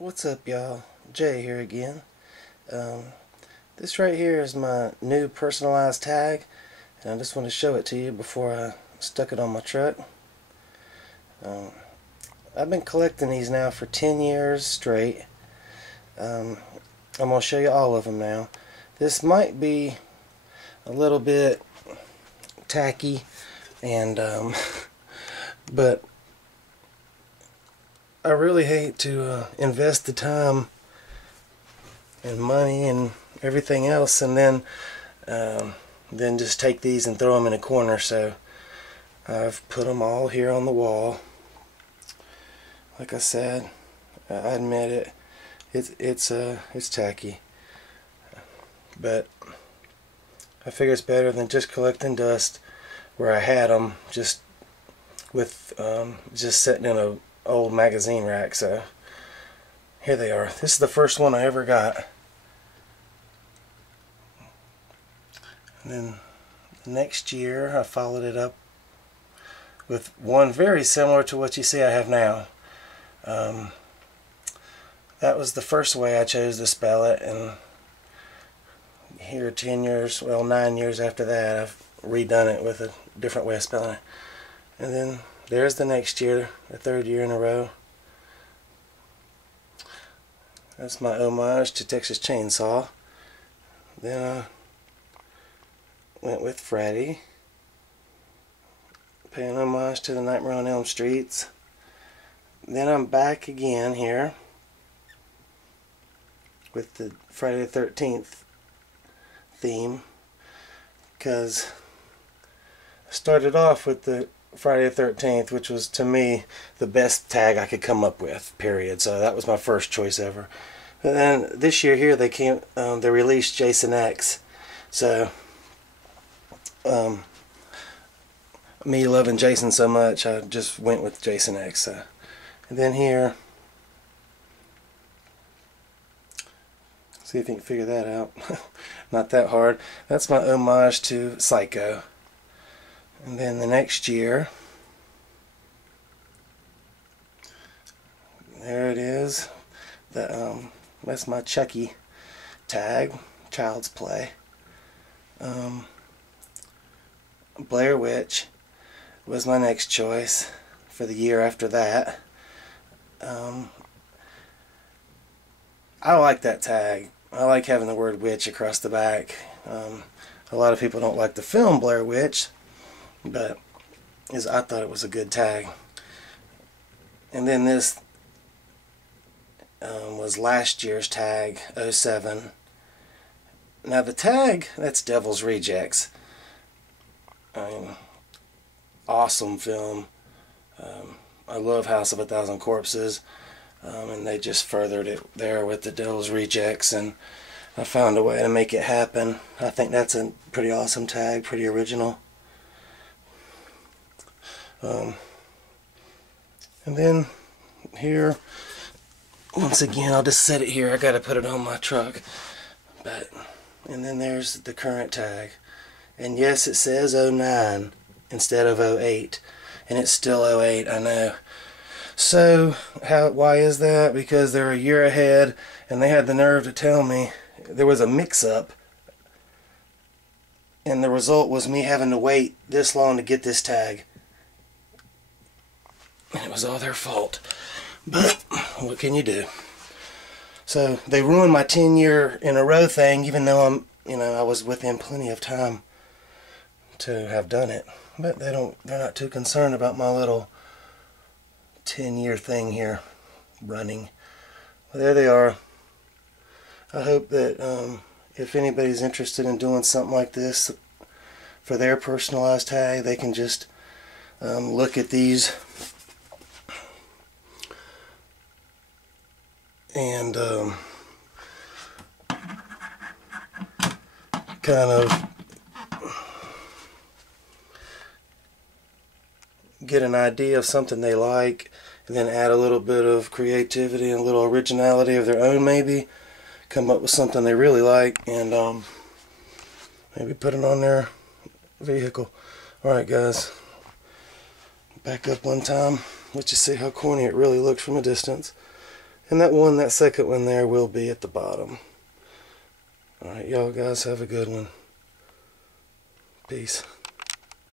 What's up, y'all? Jay here again. This right here is my new personalized tag, and I just want to show it to you before I stuck it on my truck. I've been collecting these now for 10 years straight. I'm going to show you all of them now. This might be a little bit tacky, and but I really hate to invest the time and money and everything else and then just take these and throw them in a corner. So I've put them all here on the wall. Like I said, I admit it. It's tacky, but I figure it's better than just collecting dust where I had them just sitting in a old magazine rack. So here they are. This is the first one I ever got. And then the next year I followed it up with one very similar to what you see I have now. That was the first way I chose to spell it, and here 10 years, well 9 years after that, I've redone it with a different way of spelling it. And then there's the next year, the third year in a row. That's my homage to Texas Chainsaw. Then I went with Freddy, paying homage to the Nightmare on Elm Streets. Then I'm back again here with the Friday the 13th theme, because I started off with the Friday the 13th, which was to me the best tag I could come up with, period. So that was my first choice ever. And then this year here they released Jason X. So me loving Jason so much, I just went with Jason X. And then here, see if you can figure that out. Not that hard. That's my homage to Psycho. And then the next year, there it is. That's my Chucky tag, Child's Play. Blair Witch was my next choice for the year after that. I like that tag. I like having the word witch across the back. A lot of people don't like the film Blair Witch, but I thought it was a good tag. And then this was last year's tag, 07. Now the tag, that's Devil's Rejects. Awesome film. I love House of a Thousand Corpses, and they just furthered it there with the Devil's Rejects, and I found a way to make it happen. I think that's a pretty awesome tag, pretty original. And then here, once again, I'll just set it here. I gotta put it on my truck. And then there's the current tag. And yes, it says 09 instead of 08. And it's still 08, I know. So, why is that? Because they're a year ahead, and they had the nerve to tell me there was a mix-up. And the result was me having to wait this long to get this tag. And it was all their fault. But what can you do? So they ruined my 10-year in a row thing, even though I was within plenty of time to have done it. But they're not too concerned about my little 10-year thing here running. Well, there they are. I hope that if anybody's interested in doing something like this for their personalized tag, they can just look at these and kind of get an idea of something they like, and then add a little bit of creativity and a little originality of their own, maybe come up with something they really like, and maybe put it on their vehicle. Alright guys, back up one time, let you see how corny it really looks from a distance. And that second one there will be at the bottom. Alright, y'all guys have a good one. Peace.